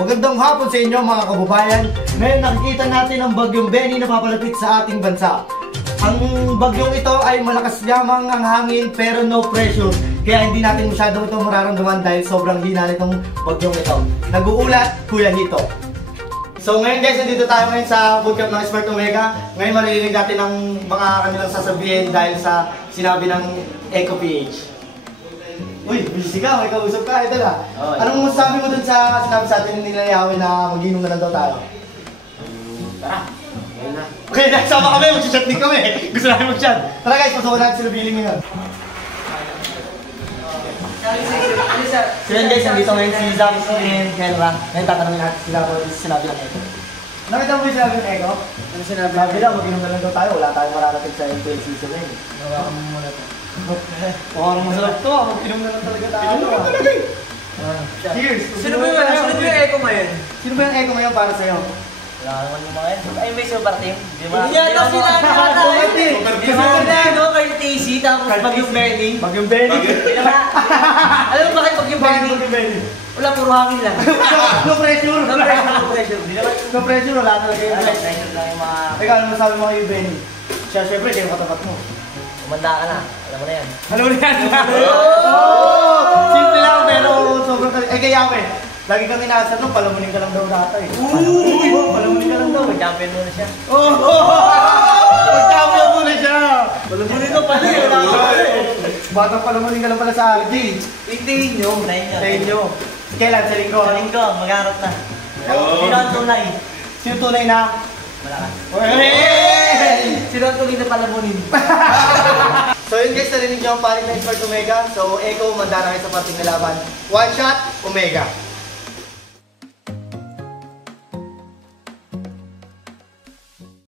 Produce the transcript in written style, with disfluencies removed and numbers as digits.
Magandang hapon sa inyo mga kababayan. Ngayon nakikita natin ang bagyong Benny na papalapit sa ating bansa. Ang bagyong ito ay malakas lamang ang hangin pero no pressure. Kaya hindi natin masyadong ito mararamdaman dahil sobrang hina nitong bagyong ito. Nag-uulat, Kuya Hito. So ngayon guys, nandito tayo ngayon sa bootcamp ng Smart Omega. Ngayon maririnig natin ang mga kanilang sasabihin dahil sa sinabi ng EcoPH. Uy, busy ka, may kausap ka, ito na. Anong masasabi mo dun sa sinabi sa atin nila Yahweh na mag-inom na lang daw tayo? Tara, ngayon na. Okay, nagsama kami, mag-chat din kami. Gusto namin mag-chat. Tara guys, pasukan natin sila Billy ngayon. So yun guys, nandito ngayon si Zach, si Henra. Ngayon tatanungin natin sila kung sinabi ng Echo. Nakita mo yung sinabi ng Echo? Ano sinabi? Sabi lang, mag-inom na lang daw tayo. Wala tayong mararating sa MPL season ngayon. Nawakan mo muna ito. Mukhang masarap to, mag-inom na lang talaga tayo. Inom na talaga eh! Cheers! Sino ba yung Echo ngayon? Sino ba yung Echo ngayon para sa'yo? Wala naman yung mga yan. Ay, may super team. Hindi ata sila ata eh. Di ba na kay Casey tapos bagyong Benny? Bagyong Benny? Alam mo bakit bagyong Benny? Wala, puro hangin lang. No pressure! No pressure. No pressure, wala talaga yun. Pressure lang yung mga... Ikaw, ano masabi mo kay Benny? Siya, syempre, kayo katapat mo. Umanda ka na. Alam mo na yan. Ano na yan? Simple lang, pero sobrang kaya Yahweh, lagi kami nasa doon, palamunin ka lang daw data eh. Palamunin ka lang daw. Mag-champion muna siya. Mag-champion muna siya! Palamunin ko pala eh. Batang palamunin ka lang pala sa RG. Hintayin nyo. Sa inyo. Kailan? Sa linggo? Sa linggo, magharap na. Sino ang tunay? Sino tunay na? Malakas. Sino ang tunay na palamunin? So yun guys, narinig niyo ang panig ng Smart Omega. So Echo, mandara kayo sa parting na laban. One shot, Omega.